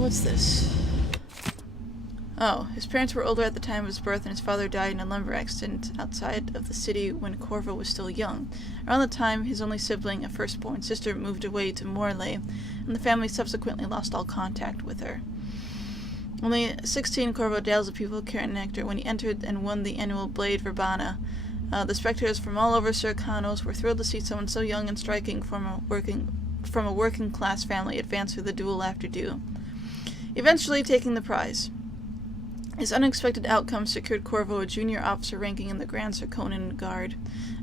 What's this? Oh, his parents were older at the time of his birth, and his father died in a lumber accident outside of the city when Corvo was still young. Around the time, his only sibling, a firstborn sister, moved away to Morlaix, and the family subsequently lost all contact with her. Only 16, Corvo dazzled the people of Caranectar when he entered and won the annual Blade Verbana. The spectators from all over Cercanos were thrilled to see someone so young and striking from a working class family advance through the duel after due, eventually taking the prize. His unexpected outcome secured Corvo a junior officer ranking in the Grand Cerconan Guard.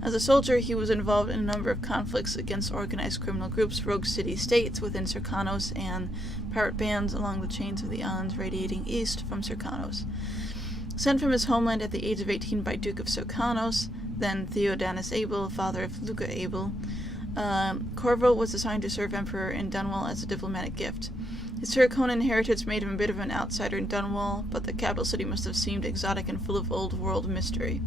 As a soldier, he was involved in a number of conflicts against organized criminal groups, rogue city-states within Cercanos, and pirate bands along the chains of the islands radiating east from Cercanos. Sent from his homeland at the age of 18 by Duke of Cercanos, then Theodanis Abel, father of Luca Abel, Corvo was assigned to serve Emperor in Dunwall as a diplomatic gift. His Cerconan heritage made him a bit of an outsider in Dunwall, but the capital city must have seemed exotic and full of old-world mystery.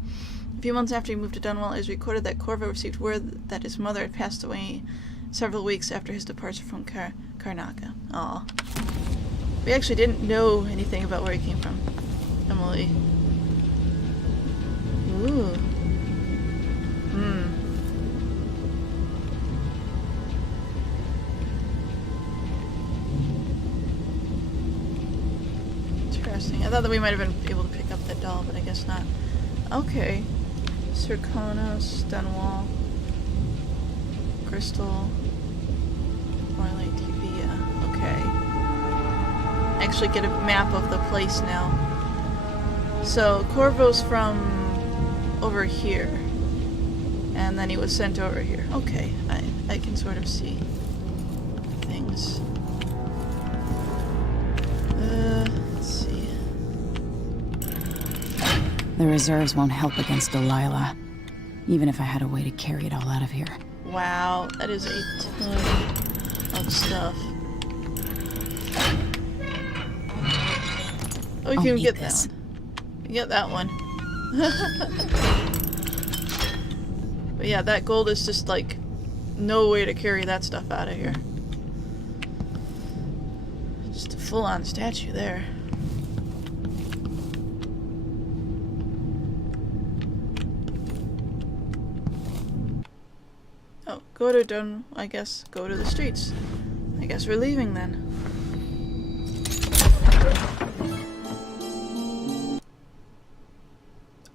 A few months after he moved to Dunwall, it is recorded that Corvo received word that his mother had passed away several weeks after his departure from Karnaca. Aw. We actually didn't know anything about where he came from. Emily. Ooh. Interesting. I thought that we might have been able to pick up that doll, but I guess not. Okay. Cercanos, Dunwall, Crystal, Morlaix, Tibia. Okay. Actually get a map of the place now. So, Corvo's from over here. And then he was sent over here. Okay, I can sort of see things. Let's see. The reserves won't help against Delilah, even if I had a way to carry it all out of here. Wow, that is a ton of stuff. Oh, we can get that one. We get that one. But yeah, that gold is just like no way to carry that stuff out of here. Just a full-on statue there. Oh, go to Dun. I guess go to the streets. I guess we're leaving then.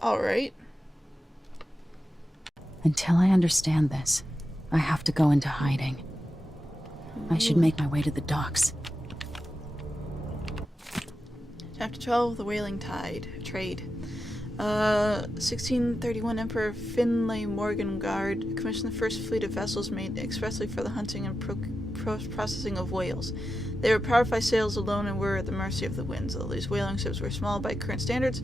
All right. Until I understand this, I have to go into hiding. I should make my way to the docks. Chapter 12, The Whaling Trade. 1631 Emperor Finlay Morgengard commissioned the first fleet of vessels made expressly for the hunting and processing of whales. They were powered by sails alone and were at the mercy of the winds. Although these whaling ships were small by current standards,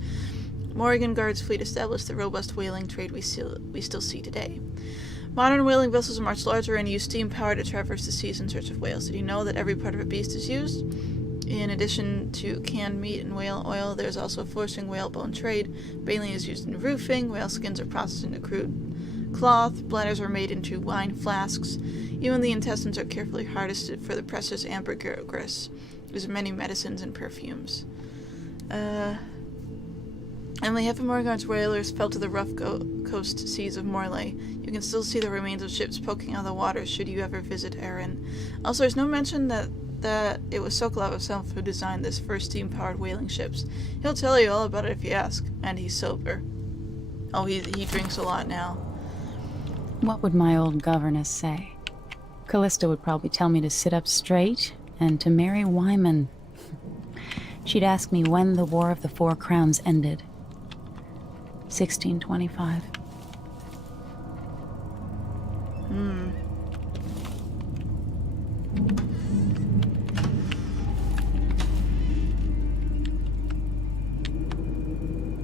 Morgengard's fleet established the robust whaling trade we still see today. Modern whaling vessels are much larger and use steam power to traverse the seas in search of whales. Did you know that every part of a beast is used? In addition to canned meat and whale oil, there is also a flourishing whalebone trade. Baleen is used in roofing, whale skins are processed into crude cloth, bladders are made into wine flasks, even the intestines are carefully harvested for the precious ambergris, used in many medicines and perfumes. Only half of Morgard's whalers fell to the rough coast seas of Morlaix. You can still see the remains of ships poking out of the water should you ever visit Erin. Also, there's no mention that it was Sokolov himself who designed this first steam-powered whaling ships. He'll tell you all about it if you ask, and he's sober. Oh, he drinks a lot now. What would my old governess say? Callista would probably tell me to sit up straight and to marry Wyman. She'd ask me when the War of the Four Crowns ended. 1625.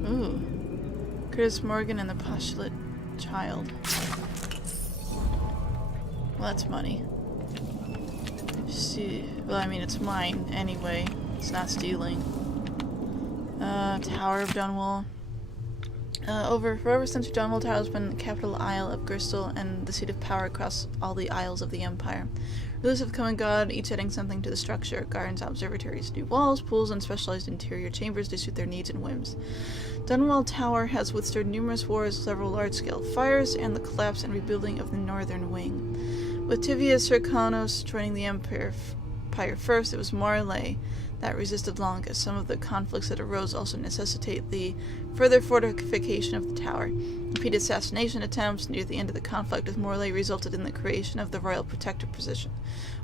Ooh. Curtis Morgan and the Postulate Child. Well, that's money. See, well, I mean, it's mine anyway. It's not stealing. Tower of Dunwall. For over a century, Dunwall Tower has been the capital isle of Bristol and the seat of power across all the isles of the Empire. Rulers have come and gone, each adding something to the structure: gardens, observatories, new walls, pools, and specialized interior chambers to suit their needs and whims. Dunwall Tower has withstood numerous wars, several large-scale fires, and the collapse and rebuilding of the northern wing. With Tivius Hyrcanos joining the Empire first, it was Morley that resisted longest. Some of the conflicts that arose also necessitate the further fortification of the tower. Repeated assassination attempts near the end of the conflict with Morley resulted in the creation of the Royal Protector position,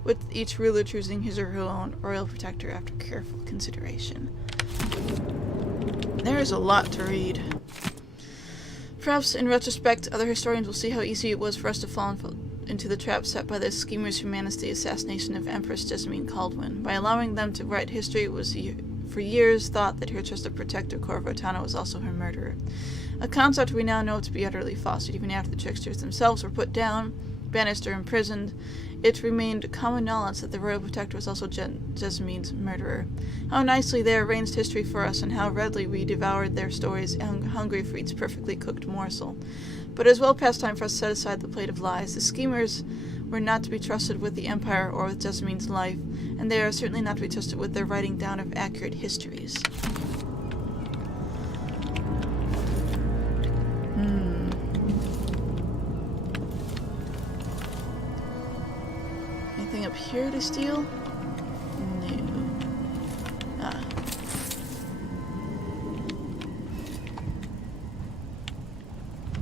with each ruler choosing his or her own Royal Protector after careful consideration. There is a lot to read. Perhaps, in retrospect, other historians will see how easy it was for us to fall into the trap set by the schemers who managed the assassination of Empress Jessamine Caldwin. By allowing them to write history, it was for years thought that her trusted protector Corvo Tano was also her murderer. A concept we now know to be utterly false. Even after the tricksters themselves were put down, banished, or imprisoned, it remained common knowledge that the Royal Protector was also Jessamine's murderer. How nicely they arranged history for us, and how readily we devoured their stories, hungry for each perfectly cooked morsel. But it is well past time for us to set aside the plate of lies. The schemers were not to be trusted with the Empire or with Jessamine's life, and they are certainly not to be trusted with their writing down of accurate histories. Anything up here to steal? No. Ah.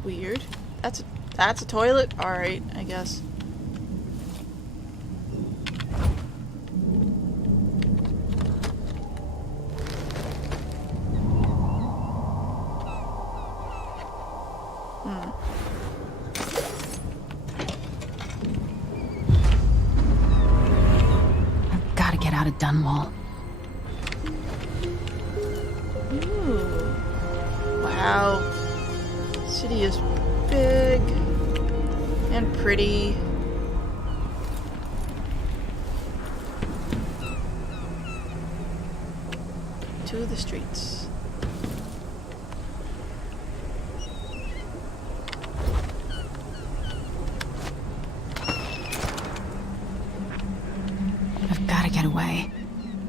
Weird. That's a toilet? Alright, I guess. I've got to get out of Dunwall. Ooh. Wow. City is big and pretty. To the streets. I've got to get away.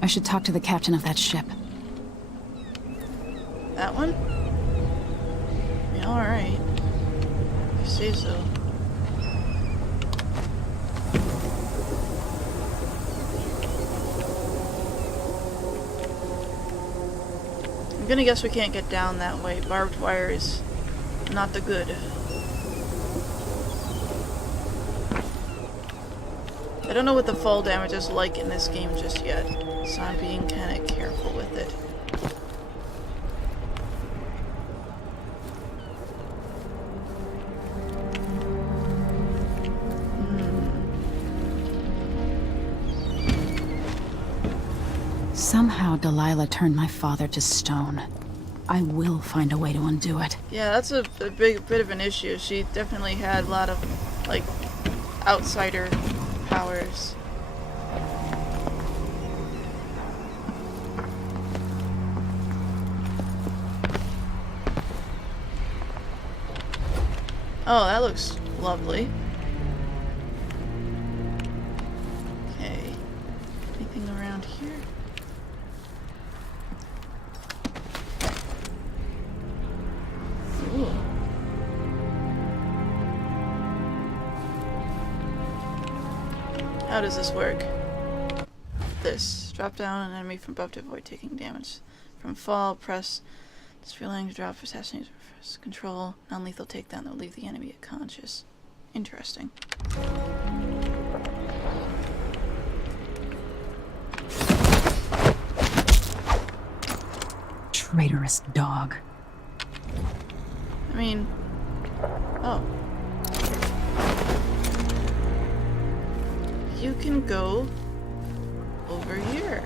I should talk to the captain of that ship. That one? Yeah, alright. If you say so. I'm gonna guess we can't get down that way. Barbed wire is not the good. I don't know what the fall damage is like in this game just yet, so I'm being kind of careful with it. Somehow Delilah turned my father to stone. I will find a way to undo it. Yeah, that's a big bit of an issue. She definitely had a lot of, like, outsider powers. Oh, that looks lovely. Okay. Anything around here? Ooh. How does this work? This. Drop down an enemy from above to avoid taking damage. From fall, press feeling to drop assassinate, press control, non-lethal takedown that will leave the enemy unconscious. Interesting. Traitorous dog. I mean... Oh. You can go over here.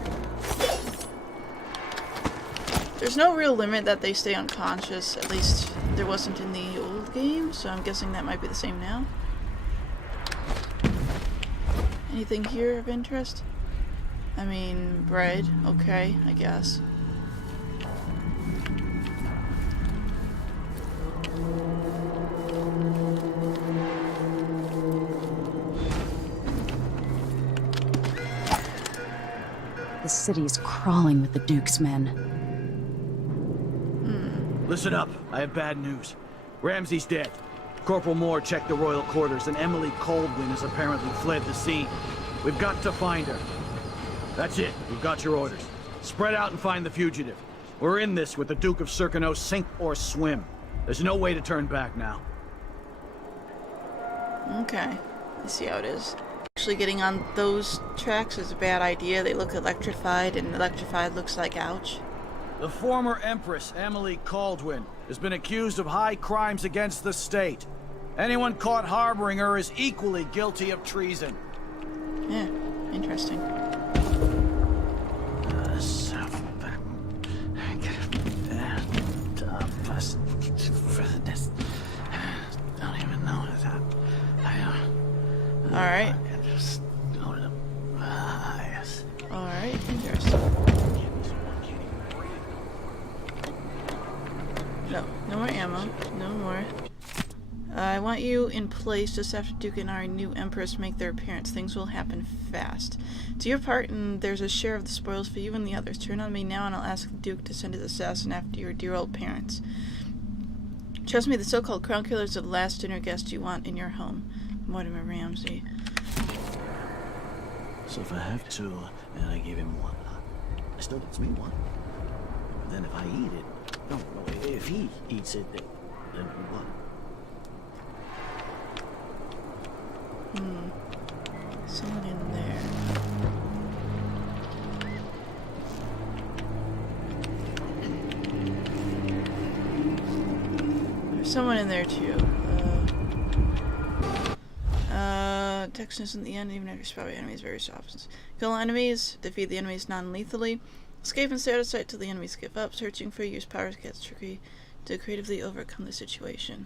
There's no real limit that they stay unconscious, at least there wasn't in the old game, so I'm guessing that might be the same now. Anything here of interest? I mean, bread, okay, I guess. The city's crawling with the Duke's men. Listen up, I have bad news. Ramsey's dead. Corporal Moore checked the royal quarters, and Emily Coldwin has apparently fled the scene. We've got to find her. That's it, we've got your orders. Spread out and find the fugitive. We're in this with the Duke of Circano, sink or swim. There's no way to turn back now. Okay, I see how it is. Actually getting on those tracks is a bad idea. They look electrified, and electrified looks like ouch. The former Empress, Emily Caldwin, has been accused of high crimes against the state. Anyone caught harboring her is equally guilty of treason. Yeah, interesting. Alright. Alright, interesting. No more ammo. No more. I want you in place just after Duke and our new Empress make their appearance. Things will happen fast. Do your part, and there's a share of the spoils for you and the others. Turn on me now, and I'll ask the Duke to send his assassin after your dear old parents. Trust me, the so-called crown killers are the last dinner guest you want in your home. Mortimer Ramsey. So if I have two, and I give him one, I still gets me one. But then if I eat it, no, if he eats it, then what? Someone in there. There's someone in there too. Detection isn't the end, even after spotted by enemies various options. Kill enemies, defeat the enemies non-lethally, escape and stay out of sight till the enemies give up. Searching for use powers gets tricky to creatively overcome the situation.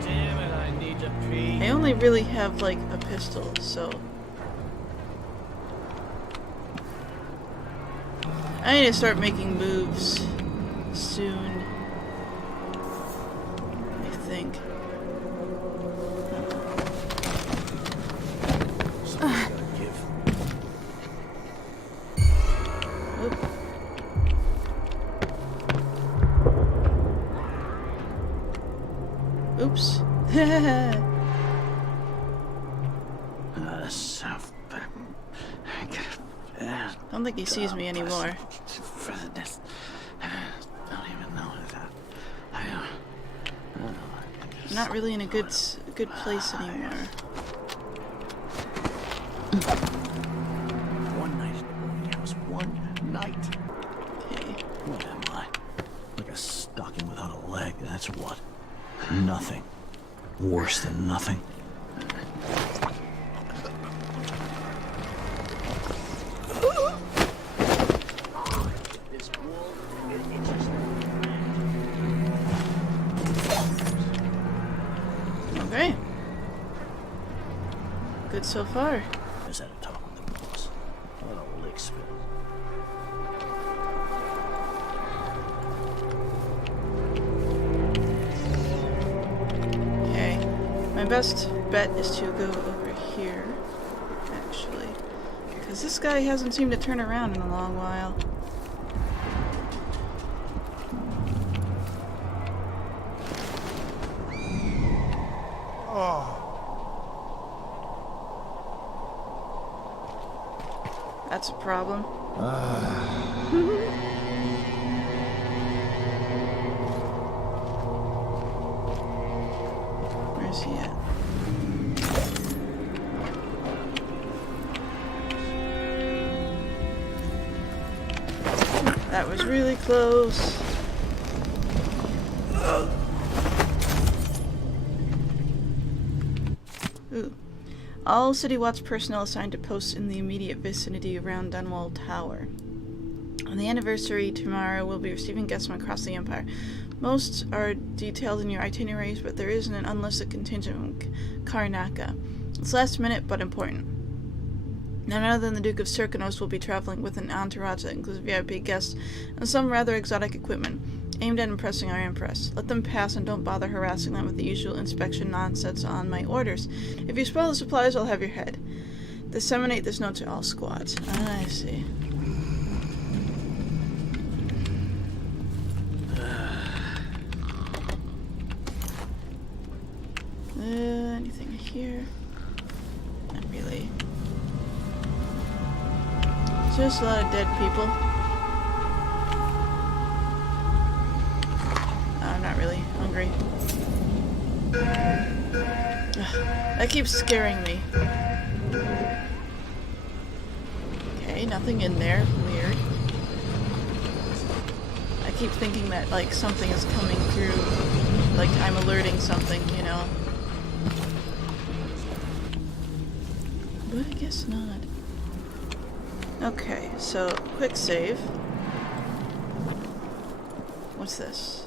Damn it, I need to pee. I only really have like a pistol, so I need to start making moves soon, I think. Oops. I don't think he sees me anymore. I'm not really in a good place anymore. One night, it was one night. Okay. What am I? Like a stocking without a leg, that's what. Nothing. Worse than nothing. Okay. Good so far. Is that a talk with the boss? What a lick spill. My best bet is to go over here, actually, because this guy hasn't seemed to turn around in a long while. That's a problem. Where's he at? That was really close. Ooh. All City Watch personnel assigned to posts in the immediate vicinity around Dunwall Tower. On the anniversary tomorrow, we'll be receiving guests from across the Empire. Most are detailed in your itineraries, but there is an unlisted contingent from Karnaka. It's last minute, but important. None other than the Duke of Circanos will be traveling with an entourage that includes VIP guests and some rather exotic equipment, aimed at impressing our Empress. Let them pass and don't bother harassing them with the usual inspection nonsense on my orders. If you spoil the supplies, I'll have your head. Disseminate this note to all squads. I see. Anything here? Not really. Just a lot of dead people. I'm not really hungry. Ugh, that keeps scaring me. Okay, nothing in there. Weird. I keep thinking that, like, something is coming through. Like, I'm alerting something, you know? But I guess not. Okay, so, quick save. What's this?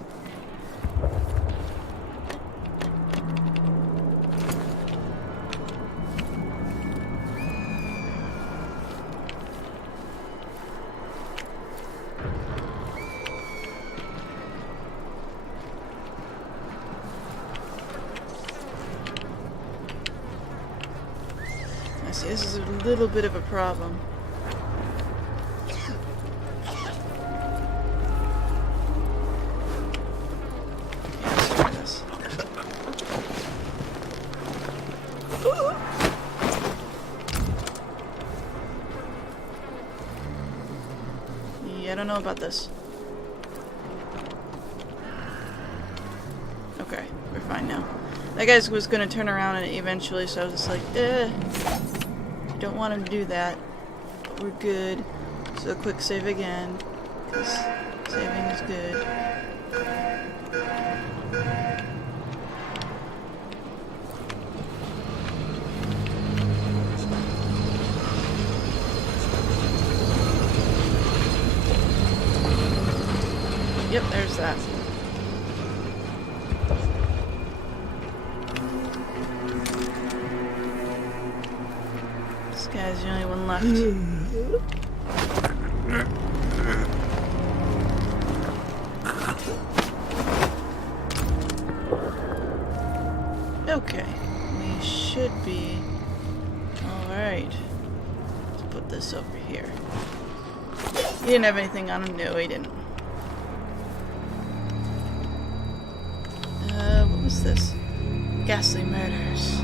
See, this is a little bit of a problem. Yeah, let's try this. Yeah, I don't know about this. Okay, we're fine now. That guy was gonna turn around and eventually, so I was just like, don't want him to do that, but we're good. So quick save again, because saving is good. Yep, there's that. This guy's the only one left. Okay, we should be alright. Let's put this over here. He didn't have anything on him? No, he didn't. What was this? Ghastly murders.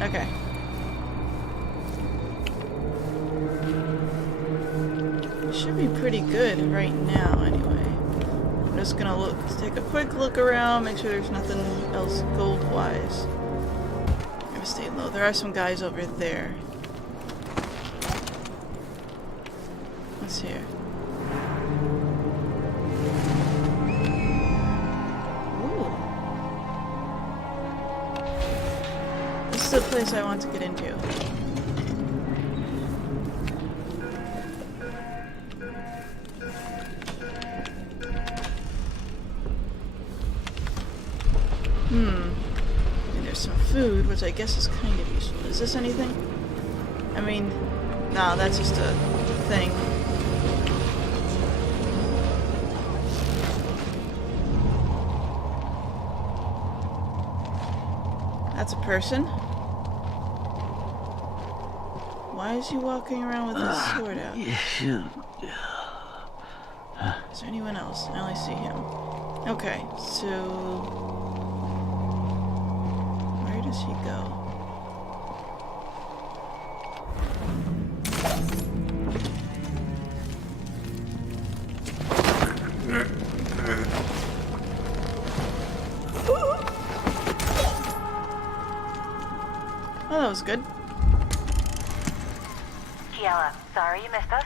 Okay. Should be pretty good right now, anyway. I'm just gonna take a quick look around, make sure there's nothing else gold-wise. I'm gonna stay low. There are some guys over there. What's here? Ooh. This is the place I want to get into. And there's some food, which I guess is kind of useful. Is this anything? I mean, no, that's just a thing. That's a person. Why is he walking around with his sword out? Is there anyone else? I only see him. Okay, so... where does he go? Oh, that was good. Kiela, sorry you missed us.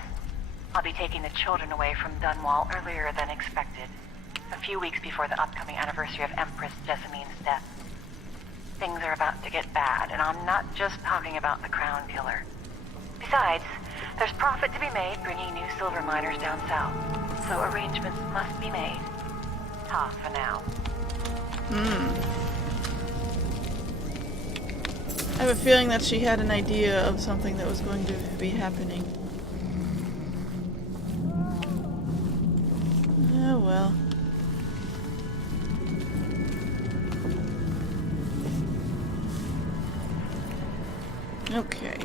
I'll be taking the children away from Dunwall earlier than expected. A few weeks before the upcoming anniversary of Empress Jessamine's death. Things are about to get bad, and I'm not just talking about the Crown Killer. Besides, there's profit to be made bringing new silver miners down south. So arrangements must be made. Ta for now. I have a feeling that she had an idea of something that was going to be happening. Oh well. Okay.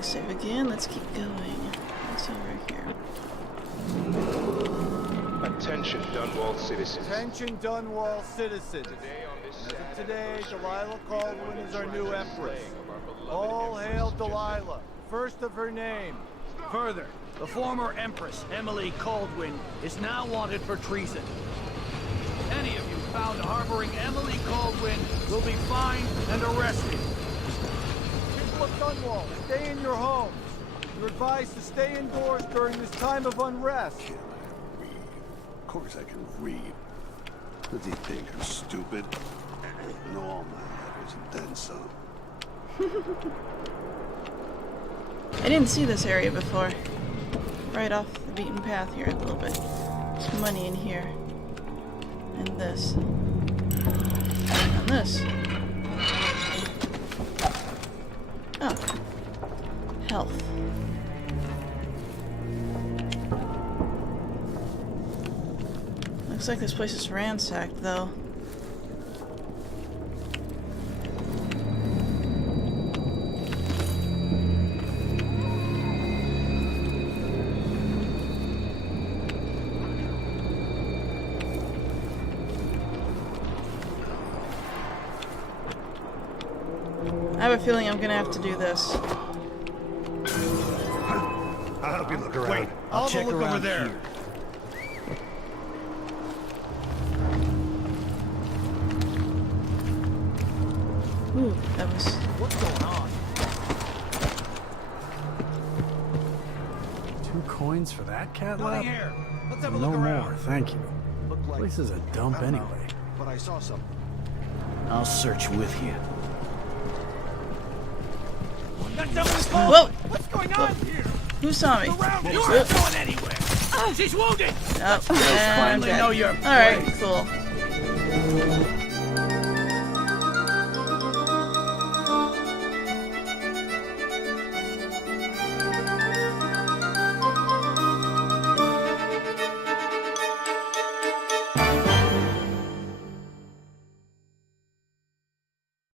Save again. Let's keep going. What's over here? Attention, Dunwall citizens. Attention, Dunwall citizens. As of today, Delilah Caldwin is our new empress. All hail Delilah, first of her name. Further, the former Empress, Emily Caldwin, is now wanted for treason. Any of you found harboring Emily Caldwin will be fined and arrested. People of Dunwall, stay in your homes. You're advised to stay indoors during this time of unrest. Can I read? Of course I can read. Does he think I'm stupid? I know all my letters and then some. I didn't see this area before. Right off the beaten path here a little bit. There's money in here. And this. And this. Oh. Health. Looks like this place is ransacked, though. I have a feeling I'm gonna have to do this. I'll help you look around. Wait, I'll check look around over there. here. Ooh, that was... What's going on? 2 coins for that cat Nothing lab? here. Let's have a No look around. more, thank you. Look like, Place is a dump I don't know, anyway. but I saw something. I'll search with you. That's Emily's phone! Whoa! What's going on here? Who saw me? Around You here! aren't going anywhere! She's wounded! Oh, and I'm Finally dead. know your Alright, place. cool.